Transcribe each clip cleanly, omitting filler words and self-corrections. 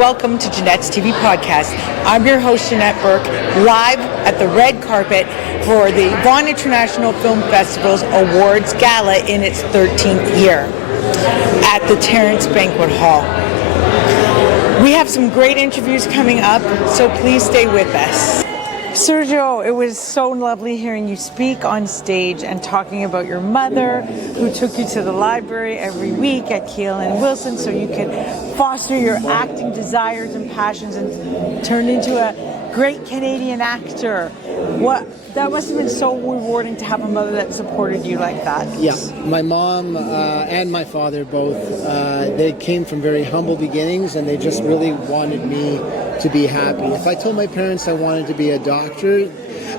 welcome to Janette's TV podcast. I'm your host, Janette Burke, live at the red carpet for the Vaughan International Film Festival's Awards Gala in its 13th year at the Terrence Banquet Hall. We have some great interviews coming up, so please stay with us. Sergio, it was so lovely hearing you speak on stage and talking about your mother, who took you to the library every week at Keele and Wilson so you could foster your acting desires and passions and turn into a great Canadian actor. That must have been so rewarding to have a mother that supported you like that. Yeah, my mom and my father both, they came from very humble beginnings, and they just really wanted me to be happy. If I told my parents I wanted to be a doctor,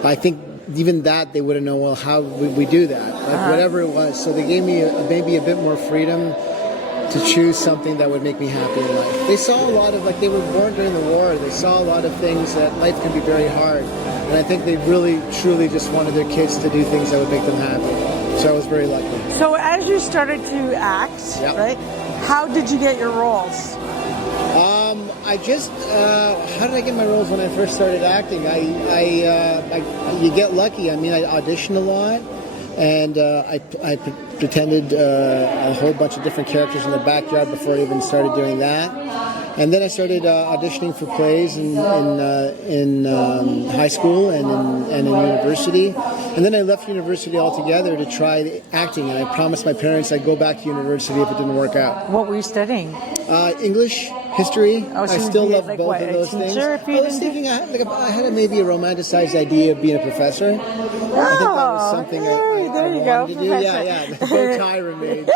I think even that they wouldn't know, well, how would we do that? Like whatever it was. So they gave me maybe a bit more freedom to choose something that would make me happy in life. They saw a lot of, they were born during the war, they saw a lot of things that life can be very hard. And I think they really, truly just wanted their kids to do things that would make them happy. So I was very lucky. So as you started to act, right, how did you get your roles? How did I get my roles when I first started acting? You get lucky. I mean, I auditioned a lot, and I pretended a whole bunch of different characters in the backyard before I even started doing that. And then I started auditioning for plays in high school and in university. And then I left university altogether to try acting. And I promised my parents I'd go back to university if it didn't work out. What were you studying? English, history. Oh, so I still love like, both of those things. I was thinking I had maybe a romanticized idea of being a professor. I think that was something I wanted to do. Yeah, the bow tie remained.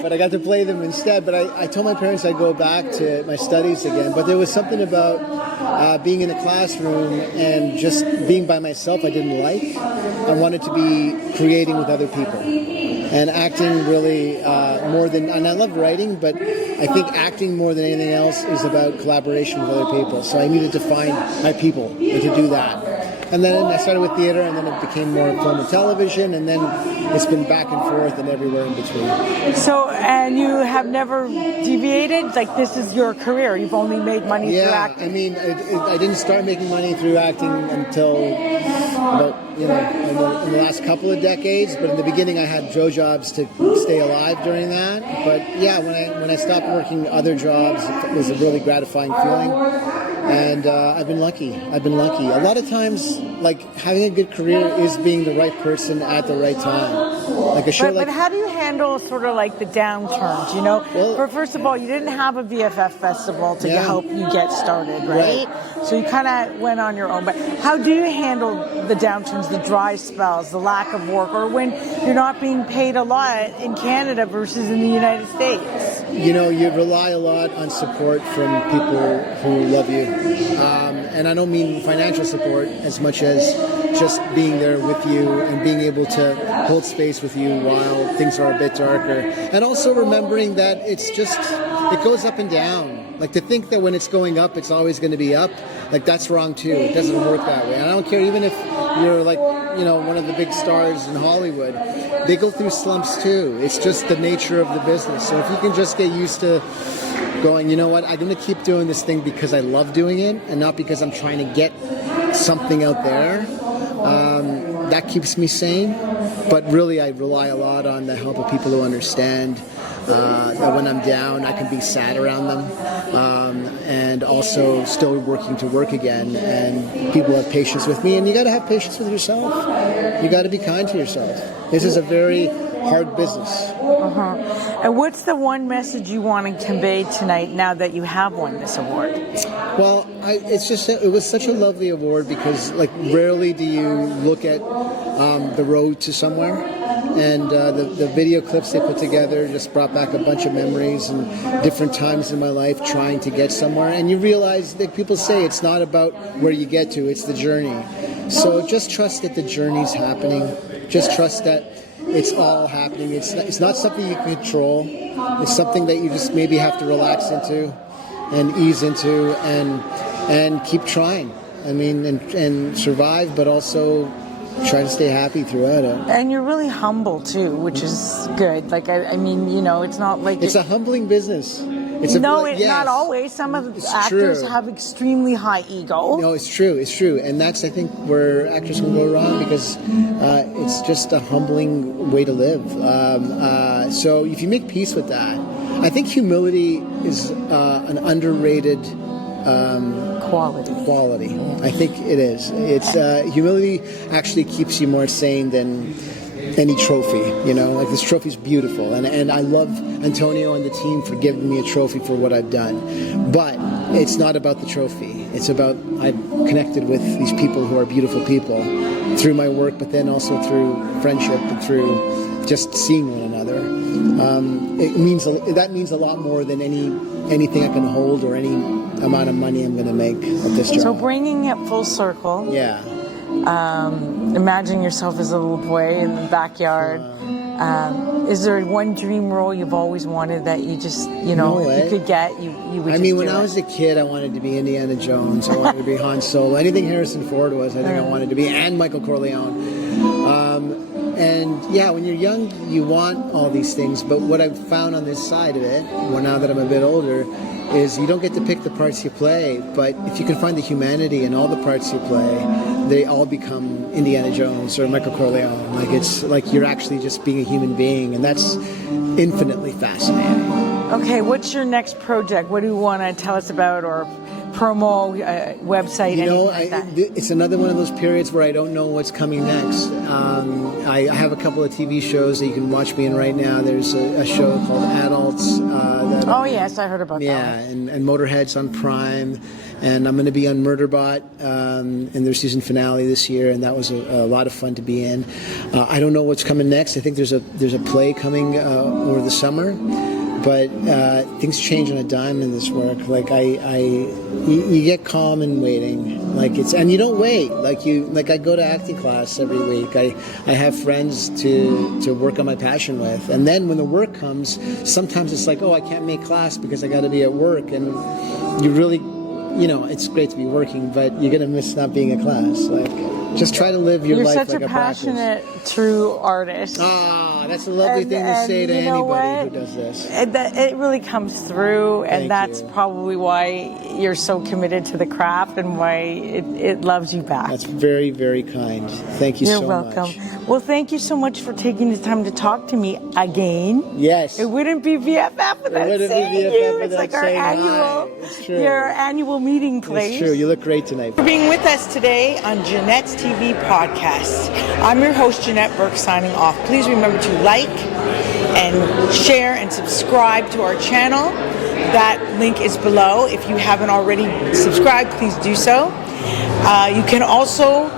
But I got to play them instead. But I told my parents I'd go back to my studies again. But there was something about being in a classroom and just being by myself I didn't like. I wanted to be creating with other people. And acting really more than, and I love writing, but I think acting more than anything else is about collaboration with other people. So I needed to find my people and to do that. And then I started with theater, and then it became more film and television, and then it's been back and forth and everywhere in between. So, and you have never deviated? Like, this is your career. You've only made money through acting. I mean, I didn't start making money through acting until about, in the last couple of decades. But in the beginning, I had jobs to stay alive during that. But yeah, when I stopped working other jobs, it was a really gratifying feeling. And I've been lucky. A lot of times, having a good career is being the right person at the right time. But how do you handle sort of the downturns, Well, first of all, you didn't have a VFF festival to help you get started, right? So you kind of went on your own. But how do you handle the downturns, the dry spells, the lack of work, or when you're not being paid a lot in Canada versus in the United States? You rely a lot on support from people who love you. And I don't mean financial support as much as just being there with you and being able to hold space with you while things are a bit darker. And also remembering that it goes up and down. To think that when it's going up, it's always going to be up, that's wrong too. It doesn't work that way. And I don't care, even if you're one of the big stars in Hollywood, they go through slumps too. It's just the nature of the business. So if you can just get used to going, you know what, I'm going to keep doing this thing because I love doing it and not because I'm trying to get something out there. That keeps me sane. But really, I rely a lot on the help of people who understand that when I'm down, I can be sad around them, and also still working to work again. And people have patience with me, and you got to have patience with yourself. You got to be kind to yourself. This is a very hard business. And what's the one message you want to convey tonight now that you have won this award? Well, it was such a lovely award because rarely do you look at the road to somewhere. And the video clips they put together just brought back a bunch of memories and different times in my life trying to get somewhere. And you realize that people say it's not about where you get to, it's the journey. So just trust that the journey's happening. Just trust that it's all happening. It's not something you can control. It's something that you just maybe have to relax into and ease into and keep trying. I mean, and survive, but also try to stay happy throughout it. And you're really humble too, which is good. It's not like... It's a humbling business. not always. Some of the actors have extremely high ego. No, it's true. And that's, I think, where actors can go wrong, because it's just a humbling way to live. So if you make peace with that, I think humility is an underrated quality. I think it is. It's humility actually keeps you more sane than any trophy. Like, this trophy's beautiful, and I love Antonio and the team for giving me a trophy for what I've done. But it's not about the trophy. It's about, I've connected with these people who are beautiful people through my work, but then also through friendship and through just seeing one another. That means a lot more than anything I can hold or any amount of money I'm going to make at this job. So bringing it full circle. Yeah. Imagine yourself as a little boy in the backyard. Is there one dream role you've always wanted that you just, if you could get, you would just when I was a kid, I wanted to be Indiana Jones. I wanted to be Han Solo. Anything Harrison Ford was, I think I wanted to be, and Michael Corleone. And yeah, when you're young, you want all these things. But what I've found on this side of it, now that I'm a bit older, is you don't get to pick the parts you play, but if you can find the humanity in all the parts you play, they all become Indiana Jones or Michael Corleone. Like, it's like you're actually just being a human being, and that's infinitely fascinating. Okay, what's your next project? What do you want to tell us about, or promo, website, anything like that? It's another one of those periods where I don't know what's coming next. I have a couple of TV shows that you can watch me in right now. There's a show called Adults. Yes, I heard about that. Yeah, and Motorhead's on Prime. And I'm going to be on Murderbot in their season finale this year, and that was a lot of fun to be in. I don't know what's coming next. I think there's a play coming over the summer. But things change on a dime in this work. Like, you get calm in waiting. And you don't wait. I go to acting class every week. I have friends to work on my passion with. And then when the work comes, sometimes it's like, oh, I can't make class because I got to be at work. And you really, it's great to be working, but you're gonna miss not being at class. Just try to live your life like a practice. You're such a passionate, true artist. That's a lovely thing to say to anybody who does this. It really comes through, and that's probably why you're so committed to the craft and why it loves you back. That's very, very kind. Thank you so much. You're welcome. Well, thank you so much for taking the time to talk to me again. Yes. It wouldn't be VFF without seeing you. It's like our annual meeting place. It's true. You look great tonight. For being with us today on Janette's TV podcast. I'm your host, Janette Burke, signing off. Please remember to like and share and subscribe to our channel. That link is below. If you haven't already subscribed, please do so. You can also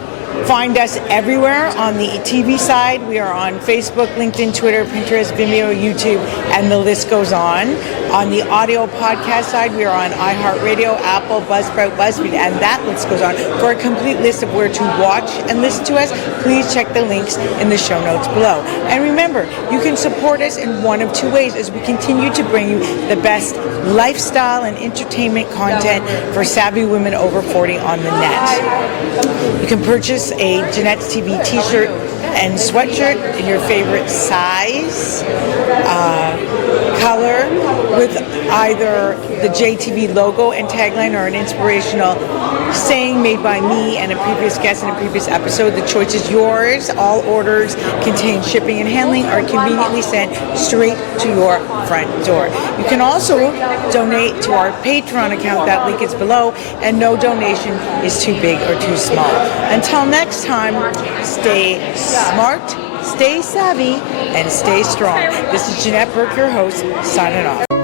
find us everywhere on the TV side. We are on Facebook, LinkedIn, Twitter, Pinterest, Vimeo, YouTube, and the list goes on. On the audio podcast side, we are on iHeartRadio, Apple, Buzzsprout, BuzzFeed, and that list goes on. For a complete list of where to watch and listen to us, please check the links in the show notes below. And remember, you can support us in one of two ways as we continue to bring you the best lifestyle and entertainment content for savvy women over 40 on the net. You can purchase a Janette's TV t-shirt and sweatshirt in your favorite size, color, with either the JTV logo and tagline or an inspirational saying made by me and a previous guest in a previous episode. The choice is yours. All orders contain shipping and handling are conveniently sent straight to your front door. You can also donate to our Patreon account. That link is below, and no donation is too big or too small. Until next time, stay smart, stay savvy, and stay strong. This is Janette Burke, your host, signing off.